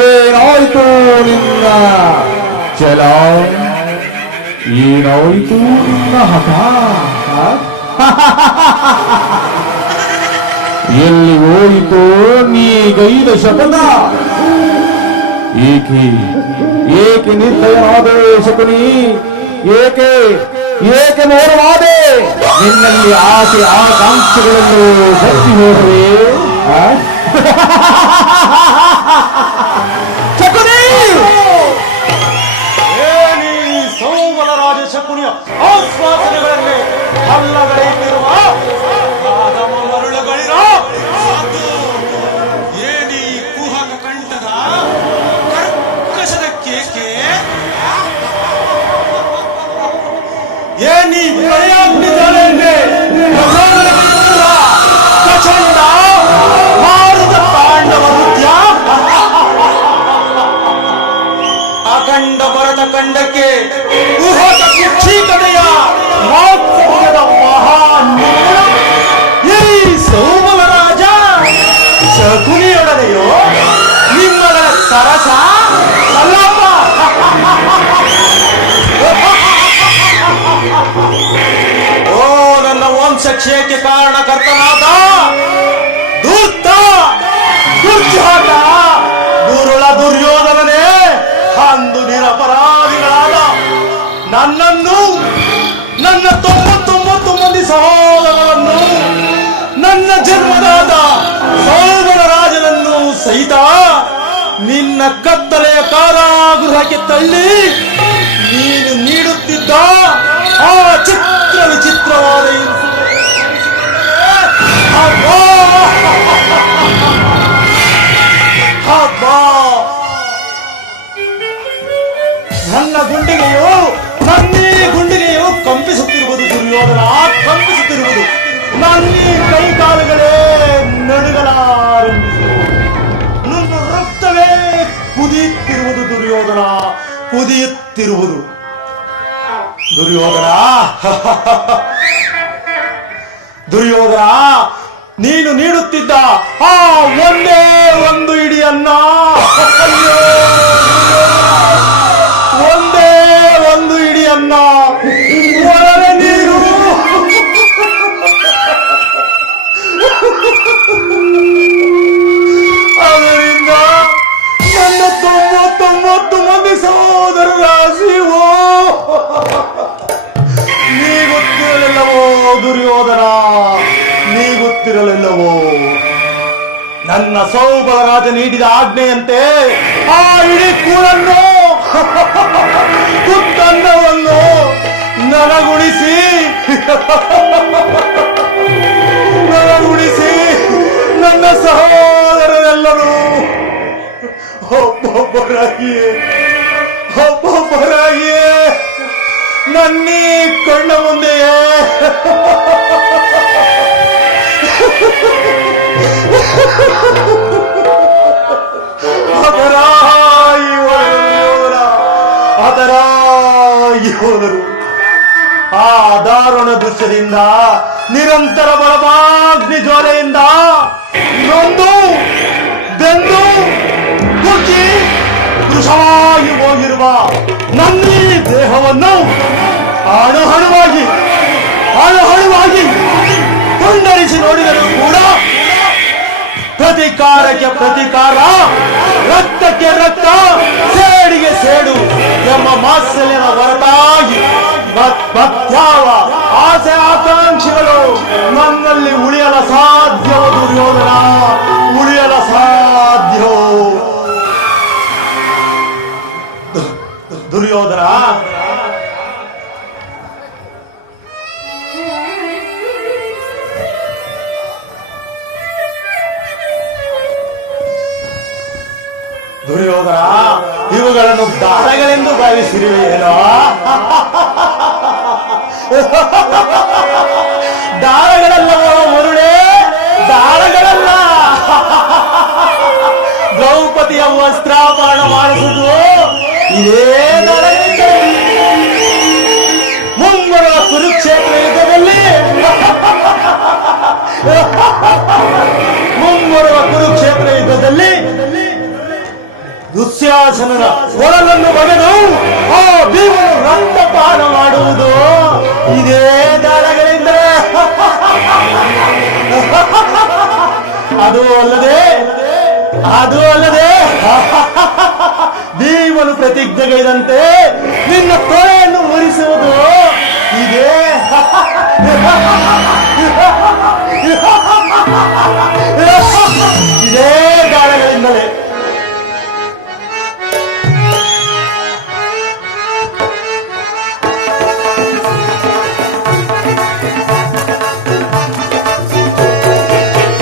ಏನಾಯ್ತು ನಿನ್ನ ಚಲ, ಏನಾಯ್ತು ನಿನ್ನ ಹಠ, ಎಲ್ಲಿ ಹೋಯಿತು ನೀ ಗೈದ ಶಪಥ, ಏಕೆ ಏಕೆ ನಿರ್ದಯನಾದೆ ಶಕುನಿ, ಏಕೆ ಏಕೆ ಮೌನವಾದೆ, ನಿನ್ನಲ್ಲಿ ಆಸೆ ಆಕಾಂಕ್ಷೆಗಳನ್ನು ಬತ್ತಿ ಹೋದರೆ ಶಕುನಿ. ಏನಿ ಸೌಬಲ ರಾಜ ಶಕುನಿಯ ಆಶ್ವಾಸನೆಗಳನ್ನೇ ಹಲ್ಲಗೈತಿರುವ ಮರುಳುಗಳಿರ ಏನಿ ಕುಹಕ ಕಂಠದ ಕರ್ಕಶದ ಕೇಕೆ, ಏನಿ ಪ್ರಯಾಗ್ನಿ ಜಲೆಯನ್ನೇ ಪ್ರಚಂಡ ಮಾರುತ ತಾಂಡವ ನೃತ್ಯ, ಅಖಂಡ ಭರತ ಖಂಡಕ್ಕೆ ಕುಹಕ ಕುಕ್ಷಿಕತೆಯ ಮಹೋತ್ಸವದ ಮಹಾನ್ ಈ ಸೌಬಲ ರಾಜ ಶಕುನಿಯೊಡನೆಯೋ ನಿಮ್ಮಗಳ ಸರಸ ಸಲ್ಲಾಪ. ಓ ನನ್ನ ವಂಶಕ್ಷಯಕ್ಕೆ ಕಾರಣಕರ್ತನಾದ ಧೂರ್ತ ದುರ್ಜಾತ ದುರುಳ ದುರ್ಯೋಧನನೇ, ಅಂದು ನಿರಪರಾಧಿಗಳಾದ ನನ್ನನ್ನು, ನನ್ನ 99 ಮಂದಿ ಸಹೋದರರನ್ನು, ನನ್ನ ಜನ್ಮದಾದ ಸೌಬಲ ರಾಜನನ್ನು ಸಹಿತ ನಿನ್ನ ಕತ್ತಲೆಯ ಕಾರಾಗೃಹಕ್ಕೆ ತಳ್ಳಿ ನೀನು ನೀಡುತ್ತಿದ್ದ ಆ ಚಿತ್ರ ವಿಚಿತ್ರವಾದ ನನ್ನ ಗುಂಡಿಗೆಯು, ನನ್ನೀ ಗುಂಡಿಗೆಯು ಕಂಪಿಸುತ್ತಿರುವುದು ದುರ್ಯೋಧನ, ಕಂಪಿಸುತ್ತಿರುವುದು. ನನ್ನೀ ಕೈಕಾಲುಗಳೇ ನಡುಗಲಾರಂಭಿಸಿರುವುದು, ನನ್ನ ರಕ್ತವೇ ಕುದಿಯುತ್ತಿರುವುದು ದುರ್ಯೋಧನ, ಕುದಿಯುತ್ತಿರುವುದು ದುರ್ಯೋಧನ. ದುರ್ಯೋಧನ, ನೀನು ನೀಡುತ್ತಿದ್ದ ಆ ಒಂದೇ ಒಂದು ಇಡಿಯನ್ನ, ಒಂದೇ ಒಂದು ಇಡಿಯನ್ನ ಒಳಗೆ ನೀರು ಅದರಿಂದ ನನ್ನ 99 ಮಂದಿ ಸಹೋದರರ ಹಸಿವು ನೀಗುತ್ತಿರಲಿಲ್ಲವೋ ದುರ್ಯೋಧನ, ನೀಗುತ್ತಿರಲಿಲ್ಲವೋ. ನನ್ನ ಸೌಬಲ ರಾಜ ನೀಡಿದ ಆಜ್ಞೆಯಂತೆ ಆ ಇಡೀ ಕೂಳನ್ನು, ಕುತ್ತನ್ನವನ್ನು ನನಗುಣಿಸಿ ನನ್ನ ಸಹೋದರರೆಲ್ಲರೂ ಒಬ್ಬೊಬ್ಬರಾಗಿಯೇ ನನ್ನೀ ಕಣ್ಣ ಮುಂದೆಯೇ ಅದರಾಗಿ ಹೋದರು. ಆ ದಾರುಣ ದೃಶ್ಯದಿಂದ, ನಿರಂತರ ಬಲವಾಗ್ನಿ ಜ್ವಾಲೆಯಿಂದ ನೊಂದು ಬೆಂದು ಕುಗ್ಗಿ ಕೃಶವಾಗಿ ಹೋಗಿರುವ ನನ್ನೀ ದೇಹವನ್ನು ಅಣುಹಣುವಾಗಿ ತುಂಡರಿಸಿ ನೋಡಿದರೂ ಕೂಡ ಪ್ರತಿಕಾರಕ್ಕೆ ಪ್ರತಿಕಾರ, ರಕ್ತಕ್ಕೆ ರಕ್ತ, ಸೇಡಿಗೆ ಸೇಡು ಎಂಬ ಮಾತ್ಸಲ್ಯದ ಹೊರತಾಗಿ ಮತ್ಯಾವ ಆಸೆ ಆಕಾಂಕ್ಷೆಗಳು ನನ್ನಲ್ಲಿ ಉಳಿಯಲ ಸಾಧ್ಯವೋ ದುರ್ಯೋಧನ, ಉಳಿಯಲ ಸಾಧ್ಯವೋ ದುರ್ಯೋಧನ. ದುರ್ಯೋಧನ, ಇವುಗಳನ್ನು ದಾಳಗಳೆಂದು ಭಾವಿಸಿರುವೆಯೇನೋ? ದಾಳಗಳಲ್ಲವೋ ಮರುಳೇ, ದಾಳಗಳಲ್ಲ. ದ್ರೌಪದಿಯ ವಸ್ತ್ರಾಪರಣ ಮಾಡಿಸುವುದು ಇದೇ ದಾಳಗಳಿಂದ. ಮುಂಬರುವ ಕುರುಕ್ಷೇತ್ರ ಯುದ್ಧದಲ್ಲಿ ದುಶ್ಯಾಸನನ ಕೊಳಲನ್ನು ಬಗೆದು ಆ ಭೀಮನು ರಕ್ತಪಾನ ಮಾಡುವುದು ಇದೇ ದಾಳಗಳಿಂದಲೇ. ಅದು ಅಲ್ಲದೆ ಭೀಮನು ಪ್ರತಿಜ್ಞೆಗೈದಂತೆ ನಿನ್ನ ತೊಳೆಯನ್ನು ಮುರಿಸುವುದು ಇದೇ ಇದೇ ಗಾಳಗಳಿಂದಲೇ.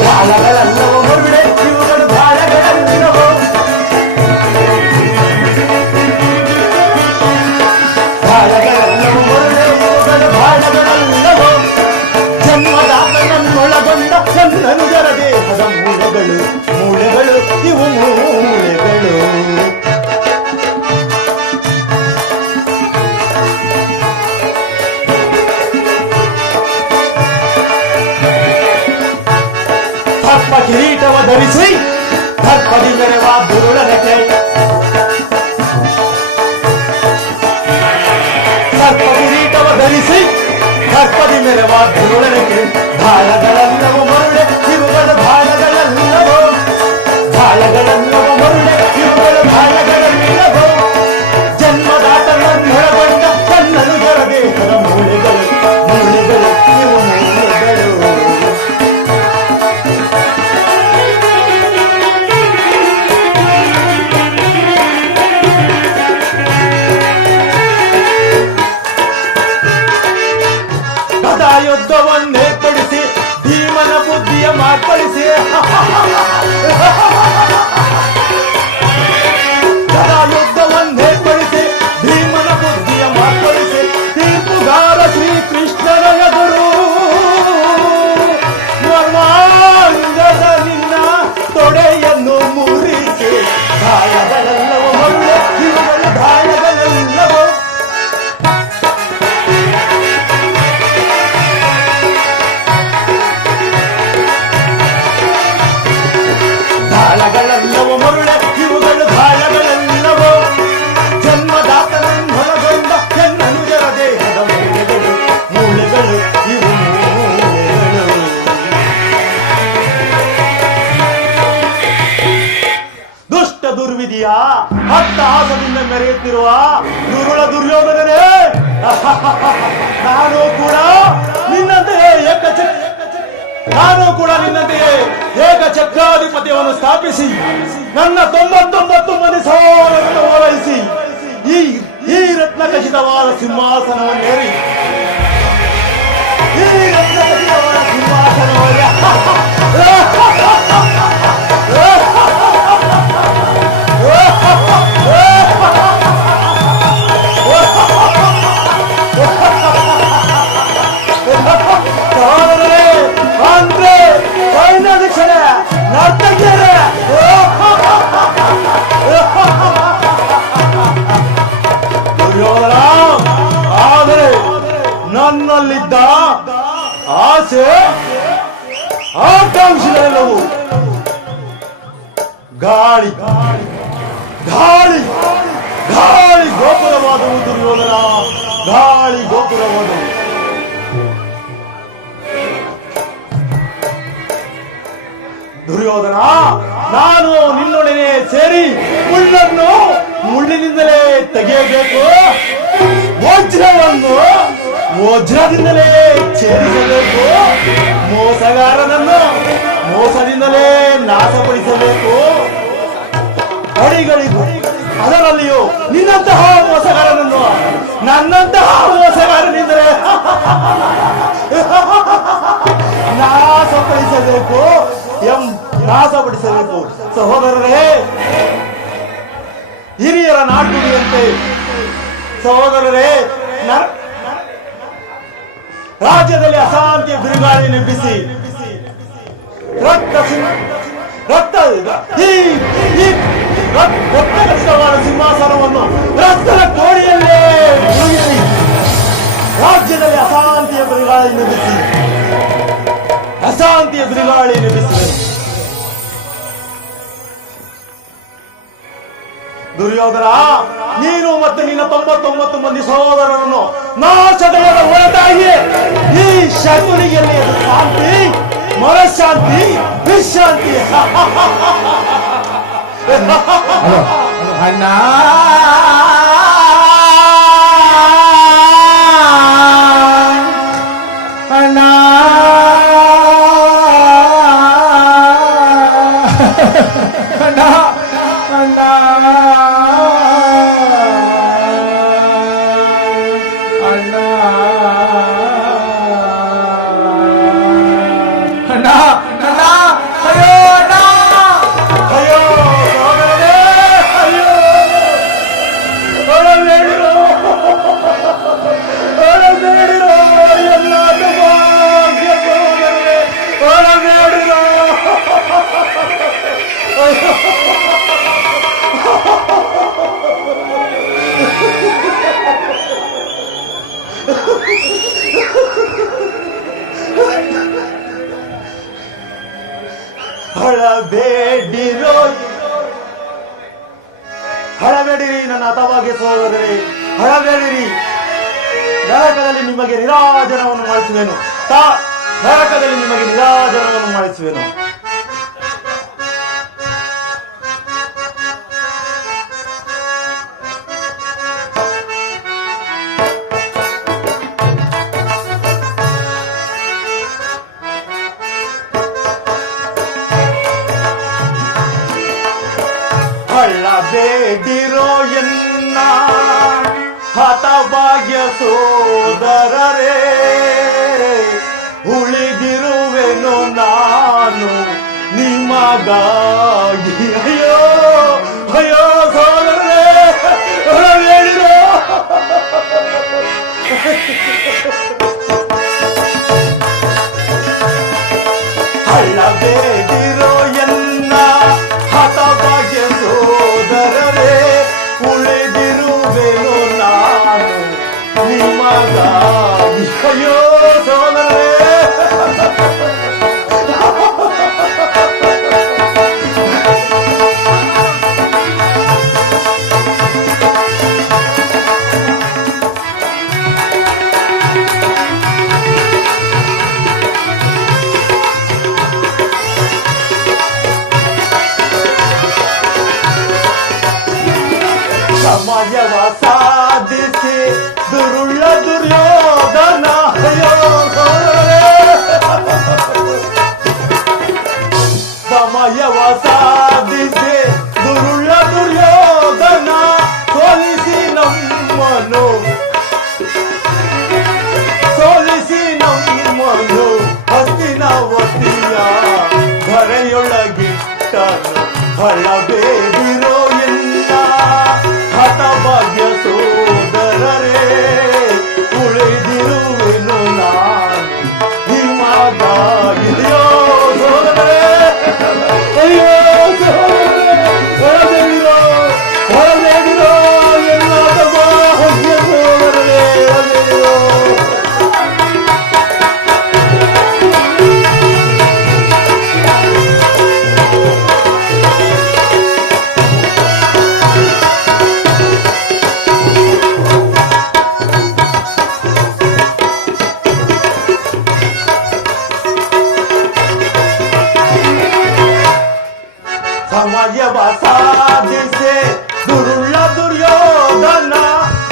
ಗಾಳಗಳಲ್ಲವೋ ಹೊರಬಿಡೆ ಇವುಗಳು ಗಾಳಗಳಲ್ಲವೋ, ಗಾಳಗಳಲ್ಲವೋ ಹೊರಬಿಡೆ ಇವುಗಳು ಗಾಳಗಳಲ್ಲವೋ, ಜನ್ಮದಾತನನ್ನೊಳಗೊಂಡ ಚಂದನುಜರ ದೇಹದ ಮೂಳೆಗಳು ಇವು ಮೂಳೆಗಳು. ಸರ್ಪ ಕಿರೀಟವ ಧರಿಸಿ ದರ್ಪದಿ ಮೆರೆವ ದುರುಳನಕ್ಕೆ, ಸರ್ಪ ಕಿರೀಟವ ಧರಿಸಿ ದರ್ಪದಿ ಮೆರೆವ ದುರುಳನಕ್ಕೆ. ಧಾಳಗಳಲ್ಲವೋ ಮರುಳೆ ಇವುಗಳು ಧಾಳಗಳಲ್ಲವೋ, ಧಾಳಗಳಲ್ಲವೋ ಮರುಳೆ ಇವುಗಳು ಧಾಳಗಳಲ್ಲವೋ, ಜನ್ಮದಾತನನ್ನೊಳಗೊಂಡ ಕಣ್ಣನುಜರ ದೇಹದ ಮೂಳೆಗಳು ಇವು ಮೂಳೆಗಳು. ಯುದ್ಧವನ್ನೇ ಪಡಿಸಿ ಭೀಮನ ಬುದ್ಧಿಯ ಮಾರ್ಪಡಿಸಿ, ಯುದ್ಧವನ್ನೇ ಪಡಿಸಿ ಭೀಮನ ಬುದ್ಧಿಯ ಮಾರ್ಪಡಿಸಿ, ತೀರ್ಪುಗಾರ ಶ್ರೀಕೃಷ್ಣನ ಎದುರು ಮರ್ಮಾಂಗದ ನಿನ್ನ ತೊಡೆಯನ್ನು ಮುರಿಸಿ. ಗಾಯಗಳೆಲ್ಲವೋ ಮರುಳೆ ಇವುಗಳು ಗಾಯಗಳೆಲ್ಲವೋ, ಗಾಳಗಳಲ್ಲವೋ ಮರುಳೆ ಇವುಗಳು ಗಾಳಗಳೆಲ್ಲವೋ, ಜನ್ಮದಾತನನ್ನೊಳಗೊಂಡ ಕೆನ್ನನುಜರ ದೇಹದ ಮೂಳೆಗಳು ಇವು ಮೂಳೆಗಳು. ದುಷ್ಟ ದುರ್ವಿಧಿಯ ಅಟ್ಟಹಾಸದಿಂದ ಮೆರೆಯುತ್ತಿರುವ ದುರುಳ ದುರ್ಯೋಧನನೇ, ನಾನು ಕೂಡ ನಿನ್ನಂತೆಯೇ ಏಕಚಕ್ರಾಧಿಪತ್ಯವನ್ನು ಸ್ಥಾಪಿಸಿ ನನ್ನ 99 ಮಂದಿ ಸಹೋದರರನ್ನು ಓಲೈಸಿ ಈ ರತ್ನ ಖಚಿತವಾದ ಸಿಂಹಾಸನವನ್ನೇರಿ ಆದರೆ ನನ್ನಲ್ಲಿದ್ದ ಆಸೆ ಆಕಾಂಕ್ಷೆಗಳೆಲ್ಲವೂ ಗಾಳಿ ಗಾಳಿ ಗಾಳಿ ಗೋಪುರವಾದವು. ದುರ್ಯೋಧನ, ಗಾಳಿ ಗೋಪುರವಾದವು. ದುರ್ಯೋಧನ, ನಾನು ನಿನ್ನೊಡನೆ ಸೇರಿ ಮುಳ್ಳನ್ನು ಮುಳ್ಳಿನಿಂದಲೇ ತೆಗೆಯಬೇಕು, ವಜ್ರವನ್ನು ವಜ್ರದಿಂದಲೇ ಛೇದಿಸಬೇಕು, ಮೋಸಗಾರನನ್ನು ಮೋಸದಿಂದಲೇ ನಾಶಪಡಿಸಬೇಕು. ಅಡಿಗಳಿಗೂ ಅದರಲ್ಲಿಯೂ ನಿನ್ನಂತಹ ಮೋಸಗಾರನನ್ನು ನನ್ನಂತಹ ಮೋಸಗಾರನಿಂದಲೇ ನಾಶಪಡಿಸಬೇಕು ನಾಶಪಡಿಸಬೇಕು. ಸಹೋದರರೇ, ಹಿರಿಯರ ನಾಟುಡಿಯಂತೆ ಸಹೋದರರೇ, ರಾಜ್ಯದಲ್ಲಿ ಅಶಾಂತಿಯ ಬಿರುಗಾಳಿ ನೆಬ್ಬಿಸಿ ರಕ್ತಗತವಾದ ಸಿಂಹಾಸನವನ್ನು ರಕ್ತದ ಕೋಡಿಯಲ್ಲೇ ಮುಳುಗಿಸಿ ರಾಜ್ಯದಲ್ಲಿ ಅಶಾಂತಿಯ ಬಿರುಗಾಳಿ ನೆಬ್ಬಿಸಿ ದುರ್ಯೋಧನ, ನೀನು ಮತ್ತು ನಿನ್ನ 99 ಮಂದಿ ಸಹೋದರರನ್ನು ನಾಶದೊಳಗೆ ಹೊರತಾಗಿ ಈ ಶಕುನಿಯಲ್ಲಿ ಅದು ಶಾಂತಿ, ಮನಃಶಾಂತಿ, ವಿಶ್ರಾಂತಿ. ಅಣ್ಣ ಅಣ್ಣ ಅಣ್ಣ ಅಣ್ಣ ಅಣ್ಣ ಅಣ್ಣ ಅಣ್ಣ ಅಯ್ಯೋ ಅಣ್ಣ ಅಯ್ಯೋ ಸಹೋದರರೇ, ಅಯ್ಯೋ ಒಳಬೇಡಿರೋ, ಒಳಬೇಡಿರೋ, ಎಲ್ಲ ಭಾಗ್ಯ ಸಹೋದರರೇ, ಒಳಬೇಡಿರೋ. ಅಯ್ಯೋ ಹಳಬೇಡಿರೋ, ಹಳಬೇಡಿರಿ ನನ್ನ ಹತಭಾಗ್ಯ ಸಹೋದರರೇ, ಹಳಬೇಡಿರಿ. ನರಕದಲ್ಲಿ ನಿಮಗೆ ನಿರಾಜನವನ್ನು ಮಾಡಿಸುವೆನು. ನರಕದಲ್ಲಿ ನಿಮಗೆ ನಿರಾಜನವನ್ನು ಮಾಡಿಸುವೆನು. ಹಳಬೇಡಿರೋ ಎನ್ನ ಹತಭಾಗ್ಯ ಸೋದರರೇ, ಉಳಿದಿರುವೆನು ನಾನು ನಿಮಗಾಗಿ. ಅಯ್ಯೋ ಅಯ್ಯೋ ಸೋದರರೇ, ಹೊರಬೇಡಿರೋ. ಹಳಬೇಡಿರೋ ಎನ್ನ ಹತಭಾಗ್ಯ ಸೋದರರೇ, ಉಳಿದಿರುವೆನು ನಾನು ನಿಮಗಾಗಿ. ಅಯ್ಯೋ ಸೋದರರೇ, ಸಮಯವ ಸಾಧಿಸಿ ದುರುಳ್ಳ ದುರ್ಯೋಧನ. ಅಯ್ಯೋ ಸೋದರರೇ, ಸಮಯವ ಸಾಧಿಸಿ ದುರುಳ್ಳ ದುರ್ಯೋಧನ ಸೋಲಿಸಿ ನಮ್ಮನು, ಸೋಲಿಸಿ ನಮ್ಮನು ಹಸ್ತಿನಾವತಿಯ ಧರೆಯೊಳಗಿಟ್ಟನು. ಹಳಬೇಡಿರೋ ಎಲ್ಲ ಹತಭಾಗ್ಯ ಸೋದರರೇ, ಉಳಿದಿರುವೆನು ನಾನು ನಿಮಗಾಗಿ. ಅಯ್ಯೋ ಸೋದರರೇ, ಅಯ್ಯೋ ಸೋದರರೇ, ಹೊರಬೇಡಿರೋ, ಹೊರಬೇಡಿರೋ ಎಲ್ಲ ಹತಭಾಗ್ಯ ಸೋದರರೇ, ಹೊರಬೇಡಿರೋ. ಸಮಯವ ಸಾಧಿಸಿ ದುರುಳ್ಳ ದುರ್ಯೋಧನ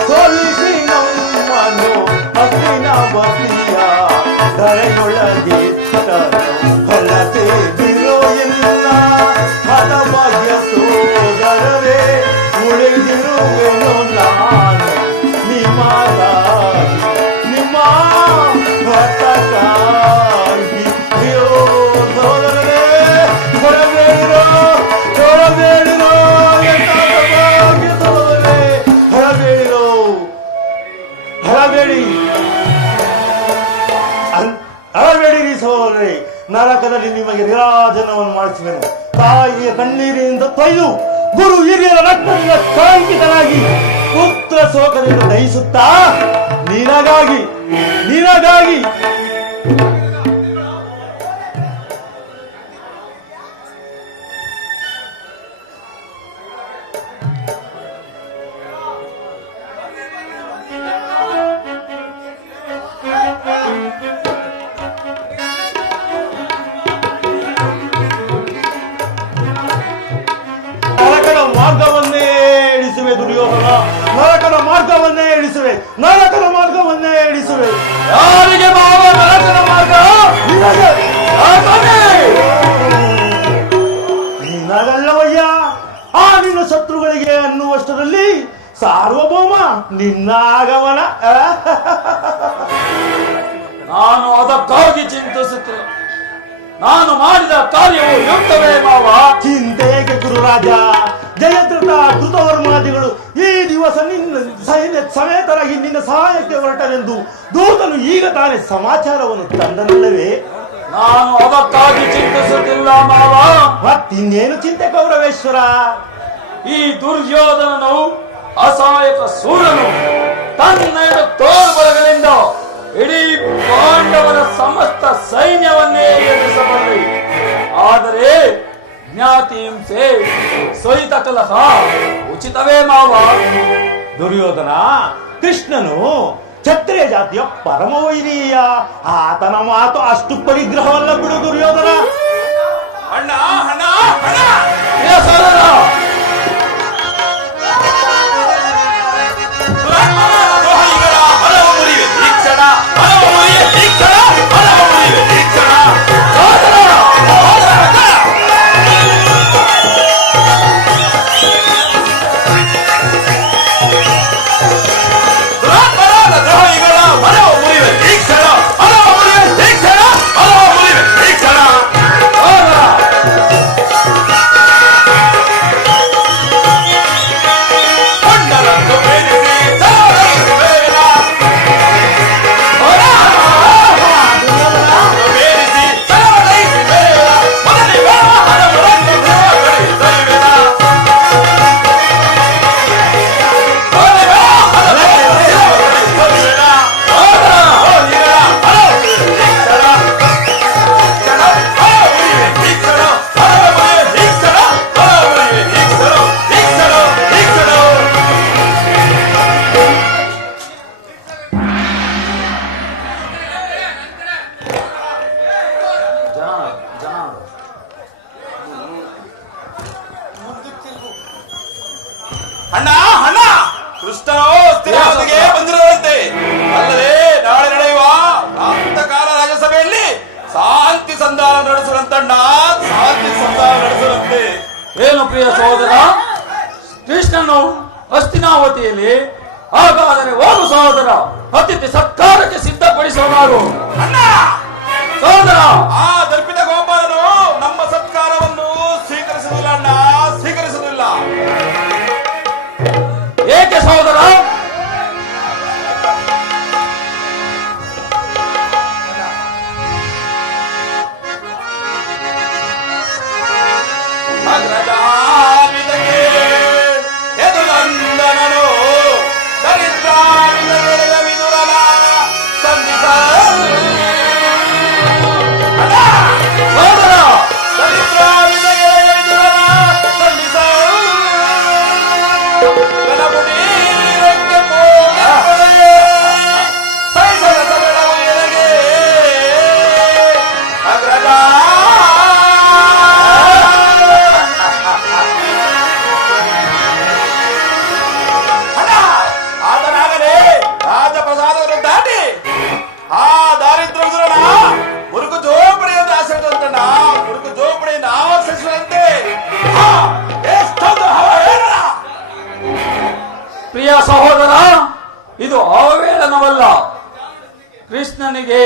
ಸೋಲಿಸಿ ನಮ್ಮನು ಹಸ್ತಿನಾವತಿಯ ಧರೆಯೊಳಗಿಟ್ಟನು. ಹಳಬೇಡಿರೋ ಎಲ್ಲ ಹತಭಾಗ್ಯ ಸೋದರರೇ, ಉಳಿದಿರುವೆನು ನಾನು ನಿಮಗಾಗಿ, ನಿಮ್ಮ ಹತಕ್ಕಾಗಿ. ಅಯ್ಯೋ ಸೋದರರೇ, ಹೊರಬೇಡಿರೋ, ಹೊರಬೇಡಿರೋ ಎಲ್ಲ ಹತಭಾಗ್ಯ ಸೋದರರೇ, ಹೊರಬೇಡಿರೋ, ಹೊರಬೇಡಿ. ಅಳಬೇಡಿರಿ ಸಹೋದರರೇ, ನರಕದಲ್ಲಿ ನಿಮಗೆ ನಿರಾಜನವನ್ನು ಮಾಡಿಸುವೆನು. ತಾಯಿಯ ಕಣ್ಣೀರಿನಿಂದ ತೊಯ್ದು ಗುರು ಹಿರಿಯರ ರಕ್ತದಿಂದ ಕಳಂಕಿತನಾಗಿ ಪುತ್ರ ಶೋಕದಿಂದ ದಹಿಸುತ್ತಾ ನಿನಗಾಗಿ ನಿನಗಾಗಿ ಮುಟ್ಟಿಸುವೆ, ನರಕದ ಮಾರ್ಗವನ್ನೇ ಹಿಡಿಸುವೆ. ಯಾರಿಗೆ ಮಾವ ನರಕದ ಮಾರ್ಗ? ನಿನಗೆ ಯಾಕಂದ್ರೆ ನಿನಗಲ್ಲವಯ್ಯ, ಆ ನಿನ್ನ ಶತ್ರುಗಳಿಗೆ ಅನ್ನುವಷ್ಟರಲ್ಲಿ ಸಾರ್ವಭೌಮ ನಿನ್ನ ಆಗಮನ. ನಾನು ಅದಕ್ಕಾಗಿ ಚಿಂತಿಸುತ್ತೇನೆ. ನಾನು ಮಾಡಿದ ಕಾರ್ಯವು ಯುಕ್ತವೇ ಮಾವ? ಚಿಂತೆಗೆ ಗುರುರಾಜ. ಜಯದ್ರಥ ಕೃತವರ್ಮಾದಿಗಳು ಈ ದಿವಸ ನಿನ್ನ ಸೈನ್ಯ ಸಮೇತರಾಗಿ ನಿನ್ನ ಸಹಾಯಕ್ಕೆ ಹೊರಟನೆಂದು ದೂತನು ಈಗ ತಾನೇ ಸಮಾಚಾರವನ್ನು ತಂದನಲ್ಲವೇ? ನಾನು ಅದಕ್ಕಾಗಿ ಚಿಂತಿಸುತ್ತಿಲ್ಲ ಮಾವ. ಮತ್ತಿನ್ನೇನು ಚಿಂತೆ ಕೌರವೇಶ್ವರ? ಈ ದುರ್ಯೋಧನನು ಅಸಹಾಯಕ ಸೂರನು ತನ್ನೆರಡು ತೋಳುಬಲಗಳಿಂದ ಇಡೀ ಪಾಂಡವರ ಸಮಸ್ತ ಸೈನ್ಯವನ್ನೇ ಎದುರಿಸಬಲ್ಲೆ. ಆದರೆ ಜ್ಞಾತಿ ಹಿಂಸೆ, ಸಹಿತ ಕಲಹ ಉಚಿತವೇ ಮಾವ? ದುರ್ಯೋಧನ ಕೃಷ್ಣನು ಕ್ಷತ್ರಿಯ ಜಾತಿಯ ಪರಮ ವೈರಿಯ. ಆತನ ಮಾತು ಅಷ್ಟು ಪರಿಗ್ರಹವಲ್ಲ ಬಿಡು ದುರ್ಯೋಧನ. ಅಣ್ಣ ಅಣ್ಣ ಅಣ್ಣ ಸೋದರ, ಅಣ್ಣ ಅಣ್ಣ ಕೃಷ್ಣನು ಸ್ಥಿರವಾದಿಗೆ ಬಂದಿರುವಂತೆ. ಅಲ್ಲದೆ ನಾಳೆ ನಡೆಯುವ ಕಾಲ ರಾಜ್ಯಸಭೆಯಲ್ಲಿ ಶಾಂತಿ ಸಂಧಾನ ನಡೆಸುವಂತಣ್ಣ, ಶಾಂತಿ ಸಂಧಾನ ನಡೆಸುವಂತೆ. ಏನು ಪ್ರಿಯ ಸಹೋದರ, ಕೃಷ್ಣನು ಹಸ್ತಿನಾವತಿಯಲ್ಲಿ? ಹಾಗಾದರೆ ಹೋಗು ಸಹೋದರ, ಅತಿಥಿ ಸತ್ಕಾರಕ್ಕೆ ಸಿದ್ಧಪಡಿಸುವರು. ಅಣ್ಣ ಸಹೋದರ, ಆ ದರ್ಪಿತ ಗೋಪಾಲನು ನಮ್ಮ ಸತ್ಕಾರವನ್ನು ಸ್ವೀಕರಿಸುವುದಿಲ್ಲ ಅಣ್ಣ, ಸ್ವೀಕರಿಸುವುದಿಲ್ಲ. ಏಕೆ ಸಹೋದರ? ಪ್ರಿಯ ಸಹೋದರ, ಇದು ಅವಹೇಳನವಲ್ಲ. ಕೃಷ್ಣನಿಗೆ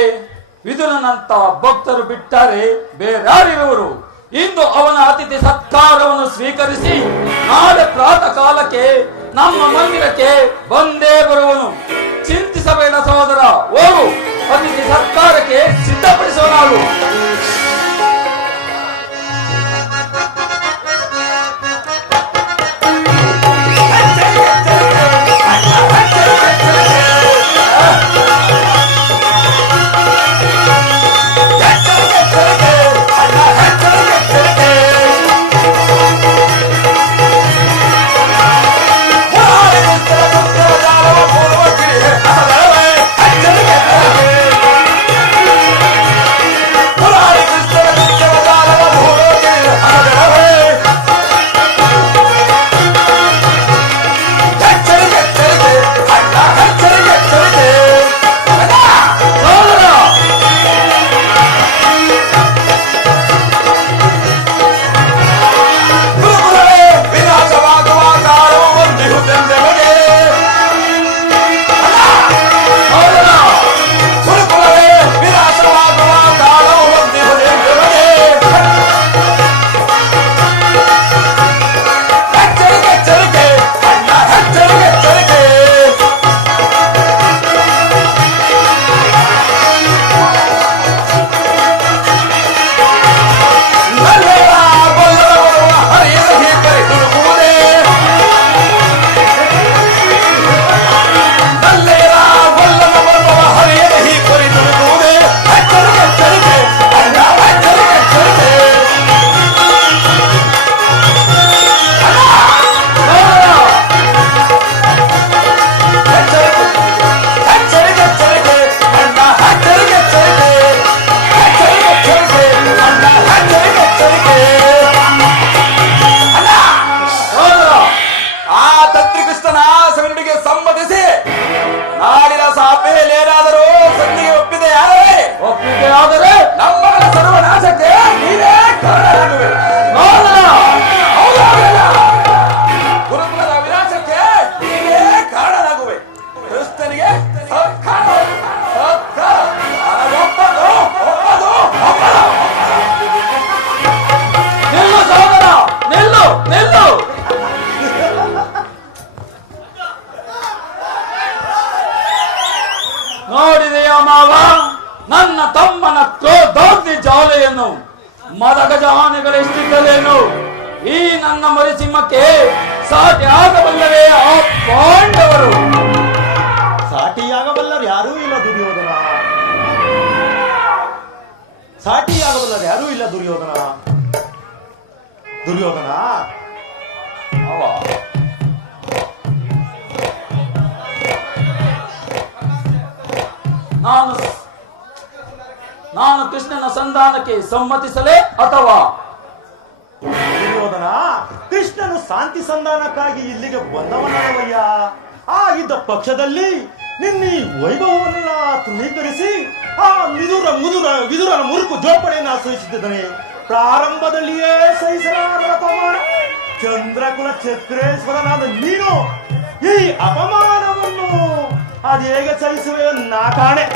ವಿದುರನಂತ ಭಕ್ತರು ಬಿಟ್ಟರೆ ಬೇರಾರಿರುವರು. ಇಂದು ಅವನ ಅತಿಥಿ ಸತ್ಕಾರವನ್ನು ಸ್ವೀಕರಿಸಿ ನಾಳೆ ಪ್ರಾತಃ ಕಾಲಕ್ಕೆ ನಮ್ಮ ಮಂದಿರಕ್ಕೆ ಬಂದೇ ಬರುವನು. ಚಿಂತಿಸಬೇಡ ಸಹೋದರ, ಹೋಗು, ಅತಿಥಿ ಸತ್ಕಾರಕ್ಕೆ ಸಿದ್ಧಪಡಿಸುವ ನಾವು. Hurrah! ಎಷ್ಟಿದ್ದರೇನು, ಮದಗಜಾನೆಗಳೆಷ್ಟಿದ್ದರೇನು, ಈ ನನ್ನ ಮರಿಸಿಂಹಕ್ಕೆ ಸಾಟಿ ಆಗಬಲ್ಲವೇ ಆ ಪಾಂಡವರು? ಸಾಟಿಯಾಗಬಲ್ಲರು ಯಾರೂ ಇಲ್ಲ ದುರ್ಯೋಧನ, ಸಾಟಿಯಾಗಬಲ್ಲರು ಯಾರೂ ಇಲ್ಲ ದುರ್ಯೋಧನ. ದುರ್ಯೋಧನ ಅವ ನಾನು ಕೃಷ್ಣನ ಸಂಧಾನಕ್ಕೆ ಸಮ್ಮತಿಸಲೇ ಅಥವಾ? ದುರ್ಯೋಧನ, ಕೃಷ್ಣನು ಶಾಂತಿ ಸಂಧಾನಕ್ಕಾಗಿ ಇಲ್ಲಿಗೆ ಬಂದವನವಯ್ಯ. ಆ ಇದ್ದ ಪಕ್ಷದಲ್ಲಿ ನಿನ್ನ ಈ ವೈಭವವನ್ನೆಲ್ಲ ತೃಣೀಕರಿಸಿ ಆ ವಿದುರನ ಮುರುಕು ಜೋಪಡೆಯನ್ನು ಆಶ್ರಯಿಸುತ್ತಿದ್ದಾನೆ. ಪ್ರಾರಂಭದಲ್ಲಿಯೇ ಸಹಿಸಲಾರದ ಅಪಮಾನ. ಚಂದ್ರಕುಲ ಚಕ್ರೇಶ್ವರನಾದ ನೀನು ಈ ಅಪಮಾನವನ್ನು ಅದು ಹೇಗೆ ಸಹಿಸುವೆ ನಾ ಕಾಣೆ.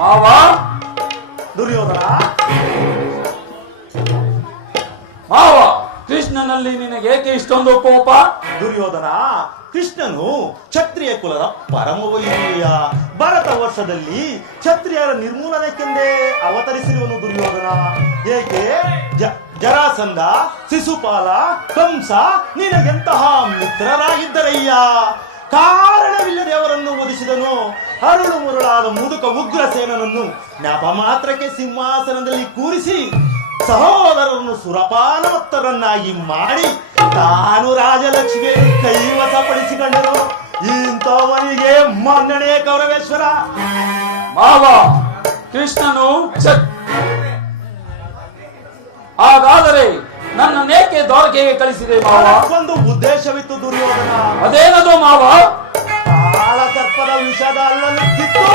ಮಾವ ದುರ್ಯೋಧನ, ಮಾವ, ಕೃಷ್ಣನಲ್ಲಿ ನಿನಗೆ ಏಕೆ ಇಷ್ಟೊಂದು ಕೋಪ? ದುರ್ಯೋಧನ, ಕೃಷ್ಣನು ಕ್ಷತ್ರಿಯ ಕುಲದ ಪರಮ ವೈರಿಯ. ಭಾರತ ವರ್ಷದಲ್ಲಿ ಕ್ಷತ್ರಿಯರ ನಿರ್ಮೂಲನಕ್ಕೆಂದೇ ಅವತರಿಸಿರುವನು ದುರ್ಯೋಧನ. ಏಕೆ ಜರಾಸಂಧ, ಶಿಶುಪಾಲ, ಕಂಸ ನಿನಗೆಂತಹ ಮಿತ್ರರಾಗಿದ್ದರಯ್ಯ. ಕಾರಣವಿಲ್ಲದೆ ಅವರನ್ನು ವಧಿಸಿದನು. ಅರುಳು ಮುರುಳಾದ ಮುದುಕ ಉಗ್ರಸೇನನನ್ನು ಜ್ಞಾಪ ಮಾತ್ರಕ್ಕೆ ಸಿಂಹಾಸನದಲ್ಲಿ ಕೂರಿಸಿ ಸಹೋದರರನ್ನು ಸುರಪಾನೋತ್ತರನ್ನಾಗಿ ಮಾಡಿ ತಾನು ರಾಜಲಕ್ಷ್ಮಿ ಕೈವಶಪಡಿಸಿಕೊಂಡನು. ಇಂಥವನಿಗೆ ಮನ್ನಣೆ ಕೌರವೇಶ್ವರ. ಮಾವ, ಕೃಷ್ಣನು ಹಾಗಾದರೆ ನನ್ನನ್ನೇಕೆ ದ್ವಾರಕೆಗೆ ಕಳಿಸಿದೆ ಮಾವ? ಒಂದು ಉದ್ದೇಶವಿತ್ತು ದುರ್ಯೋಧನ. ಅದೇನದು ಮಾವ? ಕಾಳ ಸರ್ಪದ ವಿಷದ ಅಲ್ಲನ್ನು ಕಿತ್ತು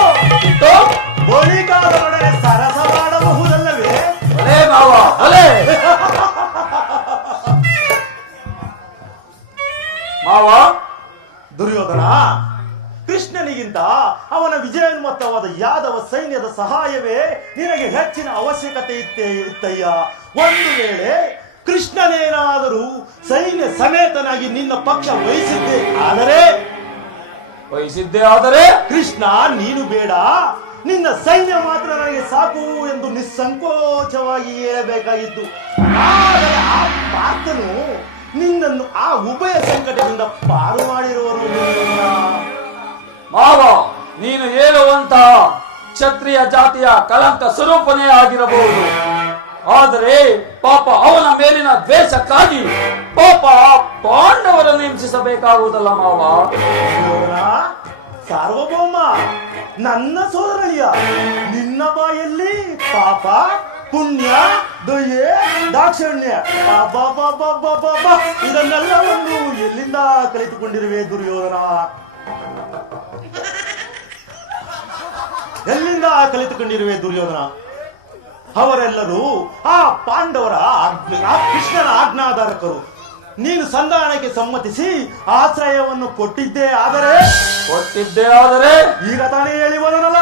ಬಲಿಗಾರರೊಡನೆ ಸರಸ ಮಾಡಬಹುದಲ್ಲವೇ? ಅಲೇ ಮಾವ, ಅಲೇ ಮಾವ. ದುರ್ಯೋಧನ, ಕೃಷ್ಣನಿಗಿಂತ ಅವನ ವಿಜಯೋನ್ಮತ್ತವಾದ ಯಾದವ ಸೈನ್ಯದ ಸಹಾಯವೇ ನಿನಗೆ ಹೆಚ್ಚಿನ ಅವಶ್ಯಕತೆ ಇತ್ತಯ್ಯ. ಒಂದು ವೇಳೆ ಕೃಷ್ಣನೇನಾದರೂ ಸೈನ್ಯ ಸಮೇತನಾಗಿ ನಿನ್ನ ಪಕ್ಷ ವಹಿಸಿದ್ದೆ ಆದರೆ ಕೃಷ್ಣ ನೀನು ಬೇಡ, ನಿನ್ನ ಸೈನ್ಯ ಮಾತ್ರ ನನಗೆ ಸಾಕು ಎಂದು ನಿಸ್ಸಂಕೋಚವಾಗಿ ಹೇಳಬೇಕಾಗಿತ್ತು. ಆದರೆ ಆ ಪಾರ್ಥನು ನಿನ್ನನ್ನು ಆ ಉಭಯ ಸಂಕಟದಿಂದ ಪಾರು ಮಾಡಿರುವರು. ಮಾವ, ನೀನು ಹೇಳುವಂತಹ ಕ್ಷತ್ರಿಯ ಜಾತಿಯ ಕಳಂಕ ಸ್ವರೂಪನೇ ಆಗಿರಬಹುದು. ಆದರೆ ಪಾಪ ಅವನ ಮೇಲಿನ ದ್ವೇಷಕ್ಕಾಗಿ ಪಾಪ ಪಾಂಡವರನ್ನು ಹಿಂಸಿಸಬೇಕಾಗುವುದಲ್ಲ ಮಾವ. ಸಾರ್ವಭೌಮ, ನನ್ನ ಸೋದರಳಿಯ, ನಿನ್ನ ಬಾಯಲ್ಲಿ ಪಾಪ, ಪುಣ್ಯ, ದಯೆ, ದಾಕ್ಷಿಣ್ಯ ಇದನ್ನೆಲ್ಲವನ್ನು ಎಲ್ಲಿಂದ ಕಲಿತುಕೊಂಡಿರುವೆ ದುರ್ಯೋಧನ? ಎಲ್ಲಿಂದ ಕಲಿತುಕೊಂಡಿರುವೆ ದುರ್ಯೋಧನ? ಅವರೆಲ್ಲರೂ ಆ ಪಾಂಡವರ ಕೃಷ್ಣನ ಆಜ್ಞಾಧಾರಕರು. ನೀನು ಸಂಧಾನಕ್ಕೆ ಸಮ್ಮತಿಸಿ ಆಶ್ರಯವನ್ನು ಕೊಟ್ಟಿದ್ದೇ ಆದರೆ ಈಗ ತಾನೇ ಹೇಳಿ ಹೋದನಲ್ಲ,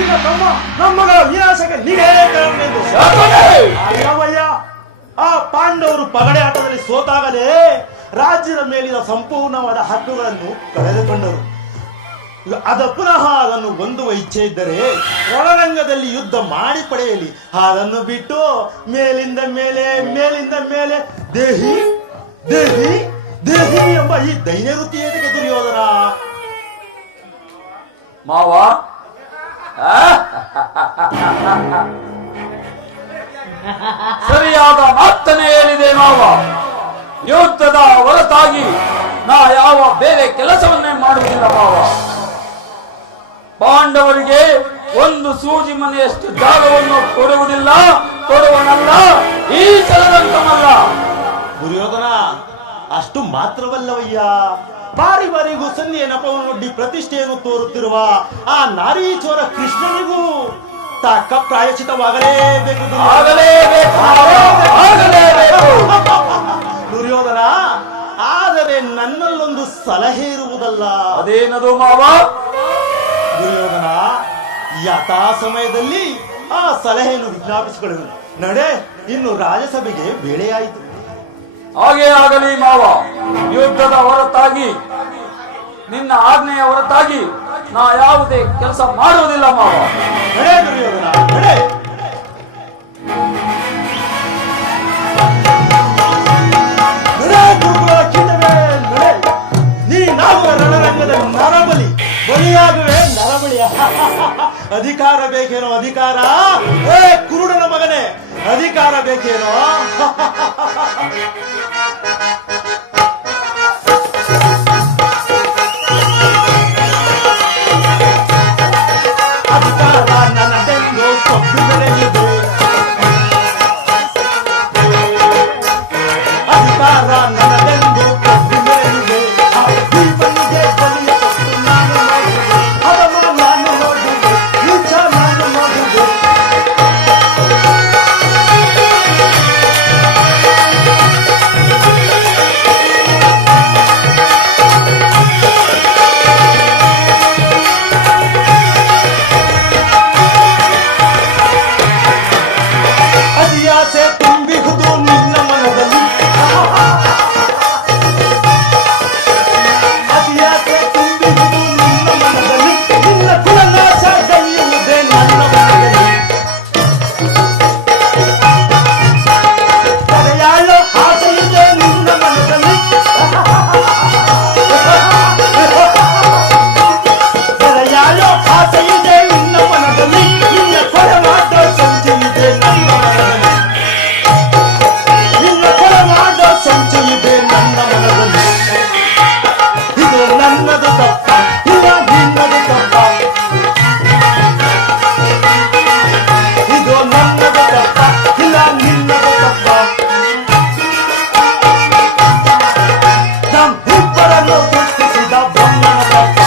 ಈಗ ನಮ್ಮಗಳ ವಿನಾಶಕ್ಕೆ ನೀನೇ ಕಾರಣವೆಂದು. ಅಲ್ಲವಯ್ಯ, ಆ ಪಾಂಡವರು ಪಗಡೆ ಆಟದಲ್ಲಿ ಸೋತಾಗಲೇ ರಾಜ್ಯದ ಮೇಲಿನ ಸಂಪೂರ್ಣವಾದ ಹಕ್ಕುಗಳನ್ನು ಕಳೆದುಕೊಂಡರು. ಪುನಃ ಅದನ್ನು ಹೊಂದುವ ಇಚ್ಛೆ ಇದ್ದರೆ ರಣರಂಗದಲ್ಲಿ ಯುದ್ಧ ಮಾಡಿ ಪಡೆಯಲಿ. ಅದನ್ನು ಬಿಟ್ಟು ಮೇಲಿಂದ ಮೇಲೆ ದೇಹಿ ದೇಹಿ ದೇಹಿ ಎಂಬ ಈ ದೈನ್ಯ ವೃತ್ತಿ ಏತಕ್ಕೆ ದುರ್ಯೋಧನ? ಮಾವ, ಸರಿಯಾದ ಮಾತನ್ನೇ ಹೇಳಿದೆ ಮಾವ. ಯುದ್ಧದ ಹೊರತಾಗಿ ನಾ ಯಾವ ಬೇರೆ ಕೆಲಸವನ್ನೇ ಮಾಡುವುದಿಲ್ಲ ಮಾವ. ಪಾಂಡವರಿಗೆ ಒಂದು ಸೂಜಿ ಮನೆಯಷ್ಟು ಜಾಗವನ್ನು ಕೊಡುವನಲ್ಲ ಈ ಚಲದಂತಮಲ್ಲ. ದುರ್ಯೋಧನ, ಅಷ್ಟು ಮಾತ್ರವಲ್ಲವಯ್ಯ, ಬಾರಿಗೂ ಸನ್ನಿಯ ನಪವನ್ನೊಡ್ಡಿ ಪ್ರತಿಷ್ಠೆಯನ್ನು ತೋರುತ್ತಿರುವ ಆ ನಾರೀಚೋರ ಕೃಷ್ಣನಿಗೂ ತಕ್ಕ ಪ್ರಾಯಚಿತವಾಗಲೇಬೇಕು. ದುರ್ಯೋಧನ, ಆದರೆ ನನ್ನಲ್ಲೊಂದು ಸಲಹೆ ಇರುವುದಲ್ಲ. ಅದೇನದು ಮಾವ? ದುರ್ಯೋಧನ, ಯಥಾ ಸಮಯದಲ್ಲಿ ಆ ಸಲಹೆಯನ್ನು ವಿಜ್ಞಾಪಿಸಿಕೊಳ್ಳಲು ನಡೆ. ಇನ್ನು ರಾಜಸಭೆಗೆ ವೇಳೆಯಾಯಿತು. ಹಾಗೇ ಆಗಲಿ ಮಾವ. ಯುದ್ಧದ ಹೊರತಾಗಿ, ನಿನ್ನ ಆಜ್ಞೆಯ ಹೊರತಾಗಿ ನಾ ಯಾವುದೇ ಕೆಲಸ ಮಾಡುವುದಿಲ್ಲ ಮಾವ. ನಡೆ ದುರ್ಯೋಧನ, ನಡೆ. ಬೇಕೇನೋ ಅಧಿಕಾರ? ಏ ಕುರುಡನ ಮಗನೇ, ಅಧಿಕಾರ ಬೇಕೇನೋ? ಅಧಿಕಾರ ನನ್ನದೆಂದು ಕೊಟ್ಟಿದರೆಯಿದೆ, ಅಧಿಕಾರ ನನ್ನದೆಂದು ಕೊಟ್ಟಿದರೆಯಿದೆ. ಜೀವನಿಗೆ ಬಲಿಯ ಕೊಟ್ಟು ನಾನು ನೋಡಿದೆ, ಹದಮ ನಾನು ನೋಡಿದೆ, ನೀಚ ನಾನು ನೋಡಿದೆ. ಅದಿಯಾಸೆ ತುಂಬಿಹುದು ನಿನ್ನ ಮನದಲ್ಲಿ, ಅದಿಯಾಸೆ ತುಂಬಿಹುದು ನಿನ್ನ ಮನದಲ್ಲಿ, ನಿನ್ನ ಕುಲನಾಶ ಗೈಯುವುದೇ ನನ್ನ ಮನದಲ್ಲಿ. ಕರೆಯಾಳೋ ಆಸೆಯಿದೆ ನಿನ್ನ ಮನದಲ್ಲಿ, ಕರೆಯಾಳೋ ಆಸೆಯಿದೆ ನಿನ್ನ ಮನದಲ್ಲಿ, ನಿನ್ನ ಕೊಲೆ ಮಾಡೋ ಸಂಚೆಯಿದೆ ನನ್ನ ಮನದಲ್ಲಿ, ನಿನ್ನ ಕೊಲೆ ಮಾಡೋ ಸಂಚೆಯಿದೆ ನನ್ನ ಮನದಲ್ಲಿ. ಇದು ನನ್ನದು ತಪ್ಪ, ಇಲ್ಲ ನಿನ್ನದು ತಪ್ಪ, ಇದು ನನ್ನದು ತಪ್ಪ, ಇಲ್ಲ ನಿನ್ನದು ತಪ್ಪ. ನಮ್ಮಿಬ್ಬರನ್ನು ಸೃಷ್ಟಿಸಿದ ಬ್ರಹ್ಮನ ತಪ್ಪ,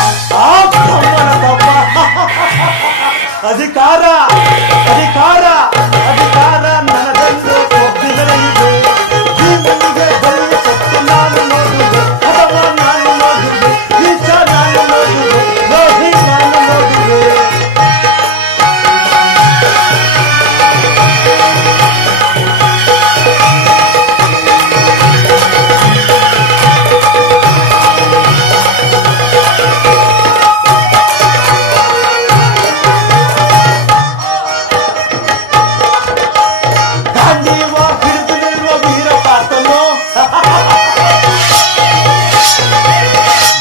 ಆ ಬ್ರಹ್ಮನ ತಪ್ಪ. ಅಧಿಕಾರ ಅಧಿಕಾರ ಅಧಿಕಾರ ನನ್ನದೆಂದು ಒಪ್ಪಿದರೆಯಿದೆ. ಜೀವನಿಗೆ ಬಲಿಯ ಕೊಟ್ಟು ನಾನು ನೋಡುವೆ, ಅಥವಾ ನಾನು ನೋಡುವೆ, ನೀಚ ನಾನು ನೋಡುವೆ, ಲೋಹಿ ನಾನು ನೋಡುವೆ. ಗಾಂಧೀವ ಹಿಡಿದು ನಿಲ್ಲುವ ವೀರಪಾತನು,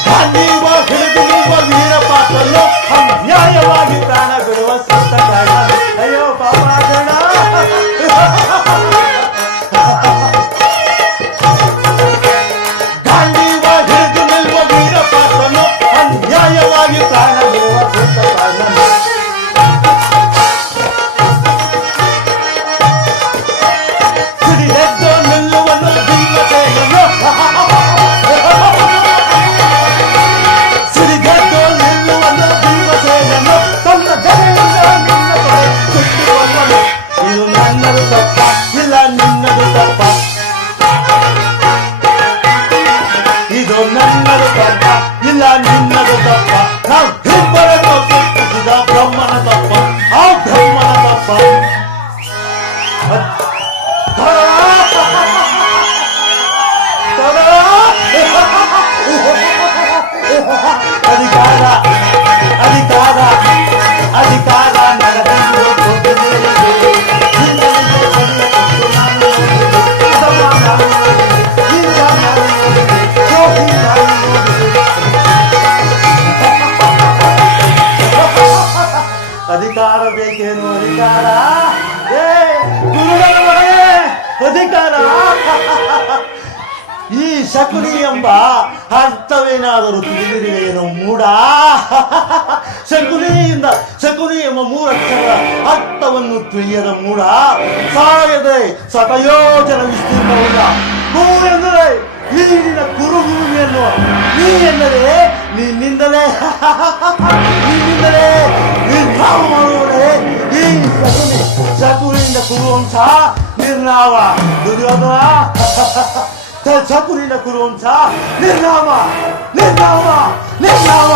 ಗಾಂಧೀವ ಹಿಡಿದು ನಿಲ್ಲುವ ವೀರಪಾತನು, ಅನ್ಯಾಯವಾಗಿ ಪ್ರಾಣ ಬಿಡುವ ಸುತ್ತ ಕಾರಣ. ಅಯ್ಯೋ ಪಾಪ ಜನ. ಗಾಂಧೀವ ಹಿಡಿದು ನಿಲ್ಲುವ ವೀರಪಾತನು, ಅನ್ಯಾಯವಾಗಿ ಪ್ರಾಣ ಬಿಡುವ ಸುತ್ತ ಕಾರಣ. ಸಿಡಿದೆದ್ದು ನಿಲ್ಲುವನು ಭೀಮಸೇನನು, ಸಿಡಿದೆದ್ದು ನಿಲ್ಲುವನು ಭೀಮಸೇನನು, ತನ್ನ ಗದೆಯಿಂದ ನಿನ್ನ ತೊಡೆ ಸುಟ್ಟುವನು. ಇದು ನನ್ನದು ತಪ್ಪ, ಇಲ್ಲ ನಿನ್ನದು ತಪ್ಪ, ಇದು ನನ್ನದು ತಪ್ಪ, ಇಲ್ಲ ನಿನ್ನದು ತಪ್ಪ. ನಾವು ಇಬ್ಬರನ್ನು ಸೃಷ್ಟಿಸಿದ ಬ್ರಹ್ಮನ ತಪ್ಪ, ಆ ಬ್ರಹ್ಮನ ತಪ್ಪ. ಅಧಿಕಾರ ಅಧಿಕಾರ ಅಧಿಕಾರ ನನ್ನದೆಂದು ಕೊಟ್ಟಿದೆಯಿದೆ. ಜೀವನಿಗೆ ಬಲಿಯ ಕೊಟ್ಟು ನಾನು ನೋಡಿದೆ, ಅಥವಾ ನಾನು ನೋಡಿದೆ, ನೀಚ ನಾನು ನೋಡಿದೆ, ಲೋಹಿ ನಾನು ನೋಡಿದೆ. ಅಧಿಕಾರ ಬೇಕೇನು? ಅಧಿಕಾರ ಏ ಗುರುಗಳ ಮಗನೇ, ಅಧಿಕಾರ. ಈ ಶಕುನಿ ಎಂಬ ಅರ್ಥವೇನಾದರೂ ತಿಳಿದಿರುವೇನು ಮೂಢ? ಶಕುನಿ ಎಂಬ ಮೂರಕ್ಷರ ಅರ್ಥವನ್ನು ತಿಳಿಯದ ಮೂಢ. ಸಾಯದೆ ಶತಯೋಜನ ವಿಸ್ತೀರ್ಣವುಳ್ಳ ಭೂ ಎಂದರೆ ಈ ನಿನ್ನ ಕುರುಭೂಮಿಯನ್ನು, ನೀ ಎಂದರೆ ನಿನ್ನಿಂದಲೇ ನಿನ್ನಿಂದಲೇ ನಿರ್ನಾಮ ಮಾಡುವಳೆ. ಈ ಶಕುನಿಯಿಂದ ಕುರುವಂಶ ನಿರ್ನಾಮ, ದುರ್ಯೋಧನ ಶಕುನಿಯಿಂದ ಕುರುವಂಶ ನಿರ್ನಾಮ ನಿರ್ನಾಮ ನಿರ್ನಾಮ.